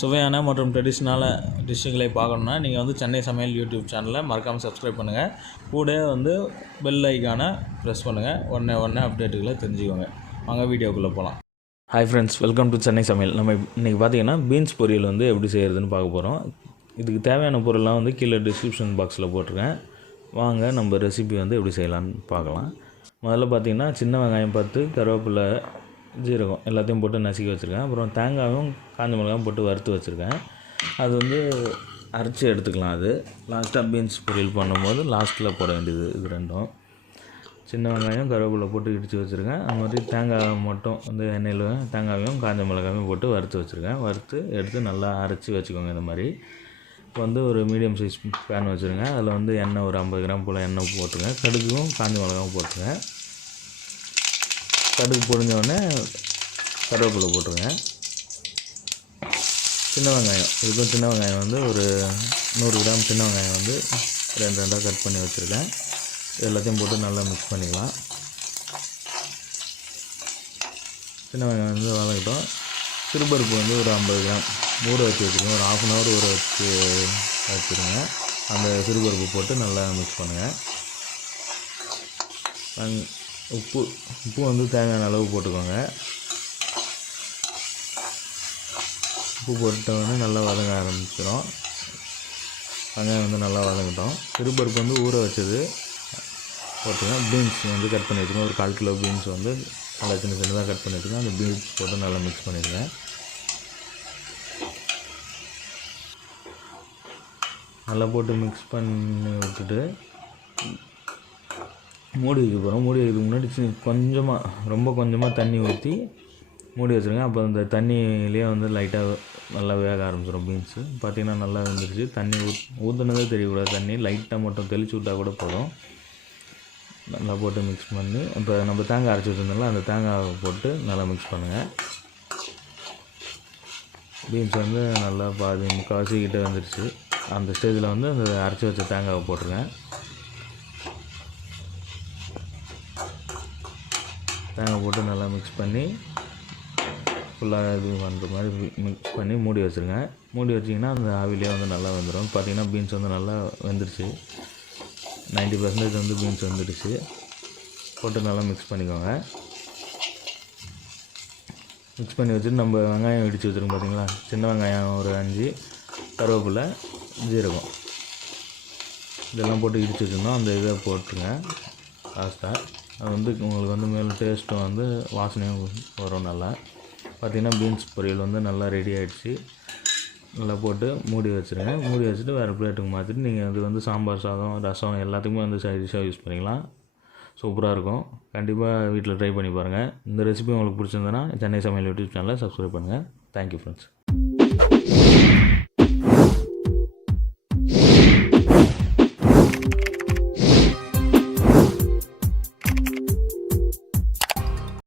சுவையான மற்றும் ட்ரெடிஷ்னலான டிஷ்ஷுகளை பார்க்கணுன்னா நீங்கள் வந்து சென்னை சமையல் யூடியூப் சேனலை மறக்காமல் சப்ஸ்கிரைப் பண்ணுங்கள். கூட வந்து பெல் ஐக்கானை ப்ரெஸ் பண்ணுங்கள். உடனே அப்டேட்டுகளை தெரிஞ்சுக்கோங்க. வாங்க வீடியோக்குள்ளே போகலாம். Hi friends, welcome to Chennai சமையல். நம்ம இன்றைக்கி பார்த்தீங்கன்னா பீன்ஸ் பொரியல் வந்து எப்படி செய்கிறதுன்னு பார்க்க போகிறோம். இதுக்கு தேவையான பொருள்லாம் வந்து கீழே டிஸ்கிரிப்ஷன் பாக்ஸில் போட்டிருக்கேன். வாங்க நம்ம ரெசிபி வந்து எப்படி செய்யலான்னு பார்க்கலாம். முதல்ல பார்த்திங்கன்னா சின்ன வெங்காயம் 10, கருவேப்பிலை, ஜீரகம் எல்லாத்தையும் போட்டு நசுக்கி வச்சுருக்கேன். அப்புறம் தேங்காயும் காஞ்ச மிளகாயும் போட்டு வறுத்து வச்சுருக்கேன். அது வந்து அரைச்சி எடுத்துக்கலாம். அது லாஸ்ட்டாக பீன்ஸ் பொரியல் பண்ணும்போது லாஸ்ட்டில் போட வேண்டியது. இது ரெண்டும் சின்ன வெங்காயம் கருவேப்பிலை போட்டு இடித்து வச்சுருக்கேன். அது மாதிரி தேங்காய் மட்டும் வந்து எண்ணெயில் தேங்காயும் காஞ்ச மிளகாயும் போட்டு வறுத்து வச்சுருக்கேன். வறுத்து எடுத்து நல்லா அரைச்சி வச்சுக்கோங்க. இந்த மாதிரி இப்போ வந்து ஒரு மீடியம் சைஸ் பேன் வச்சுருங்க. அதில் வந்து எண்ணெய் ஒரு 50 கிராம் போல் எண்ணெய் போட்டுருங்க. கடுகும் காஞ்ச மிளகாவும் போட்டுருங்க. கடுகு பொரிஞ்சோடனே கருவேப்பிலை போட்டுருங்க. சின்ன வெங்காயம், இதுக்கும் சின்ன வெங்காயம் வந்து ஒரு 100 கிராம் சின்ன வெங்காயம் வந்து 2 கட் பண்ணி வச்சுருக்கேன். எல்லாத்தையும் போட்டு நல்லா மிக்ஸ் பண்ணிக்கலாம். சின்ன வெங்காயம் வந்து வதக்கட்டும். சிறுபருப்பு வந்து ஒரு 50 கிராம் ஊற வச்சு வச்சுருங்க. ஒரு 1/2 hour ஊற வச்சுருங்க. அந்த சிறுபருப்பு போட்டு நல்லா மிக்ஸ் பண்ணுங்கள். உப்பு வந்து தேவையான அளவு போட்டுக்கோங்க. உப்பு போட்டோடனே நல்லா வதங்க ஆரம்பிச்சிடும். வெங்காயம் வந்து நல்லா வதங்கட்டும். சிறுபருப்பு வந்து ஊற வச்சது போட்டுங்க. பீன்ஸ் வந்து கட் பண்ணி வச்சுருங்க. ஒரு 1/4 கிலோ பீன்ஸ் வந்து நல்லா சின்னதாக கட் பண்ணி வச்சுருங்க. அந்த பீன்ஸ் போட்டு நல்லா மிக்ஸ் பண்ணிடுங்க. நல்லா போட்டு மிக்ஸ் பண்ணி விட்டுட்டு மூடி வைக்க போகிறோம். மூடி வைக்கிறதுக்கு முன்னாடி ரொம்ப கொஞ்சமாக தண்ணி ஊற்றி மூடி வச்சுருங்க. அப்போ அந்த தண்ணியிலே வந்து லைட்டாக நல்லா வேக ஆரம்பிச்சிடும். பீன்ஸு பார்த்திங்கன்னா நல்லா வெந்துருச்சு. தண்ணி ஊற்றுனதே தெரியக்கூடாது. தண்ணி லைட்டாக மட்டும் தெளித்து விட்டால் கூட போதும். நல்லா போட்டு மிக்ஸ் பண்ணி இப்போ நம்ம தேங்காய் அரைச்சி வச்சுருந்தோம்ல, அந்த தேங்காயை போட்டு நல்லா மிக்ஸ் பண்ணுங்கள். பீன்ஸ் வந்து நல்லா பாதி முக்கால்வாசி கிட்டே வந்துடுச்சு. அந்த ஸ்டேஜில் வந்து அந்த அரைச்சி வச்ச தேங்காவை போட்டுருங்க. தேங்காய் போட்டு நல்லா மிக்ஸ் பண்ணி ஃபுல்லாக இது பண்ணுற மாதிரி மிக்ஸ் பண்ணி மூடி வச்சுருங்க. மூடி வச்சிங்கன்னா அந்த ஆவிலே வந்து நல்லா வந்துடும். பார்த்திங்கன்னா பீன்ஸ் வந்து நல்லா வெந்துருச்சு. 90% வந்து பீன்ஸ் வந்துடுச்சு. போட்டு நல்லா மிக்ஸ் பண்ணிக்கோங்க. மிக்ஸ் பண்ணி வச்சுட்டு நம்ம வெங்காயம் இடித்து வச்சுருக்கோம் பார்த்திங்களா. சின்ன வெங்காயம் ஒரு 5, கருவேப்பிலை, ஜீரகம் இதெல்லாம் போட்டு இடித்து வச்சுருந்தோம். அந்த இதை போட்டுருங்க லாஸ்ட்டாக. அது வந்து உங்களுக்கு வந்து மேலும் டேஸ்ட்டும் வந்து வாசனையும் வரும். நல்லா பார்த்திங்கன்னா பீன்ஸ் பொரியல் வந்து நல்லா ரெடி ஆகிடுச்சு. நல்லா போட்டு மூடி வச்சுருங்க. மூடி வச்சுட்டு வேறு பிளேட்டுக்கு மாற்றிட்டு நீங்கள் அது வந்து சாம்பார் சாதம், ரசம் எல்லாத்துக்குமே வந்து சைட் டிஷ்ஷாக யூஸ் பண்ணிக்கலாம். சூப்பராக இருக்கும். கண்டிப்பாக வீட்டில் ட்ரை பண்ணி பாருங்கள். இந்த ரெசிபி உங்களுக்கு பிடிச்சிருந்ததுன்னா சென்னை சமையல் யூடியூப் சேனலை சப்ஸ்கிரைப் பண்ணுங்கள். Thank you friends.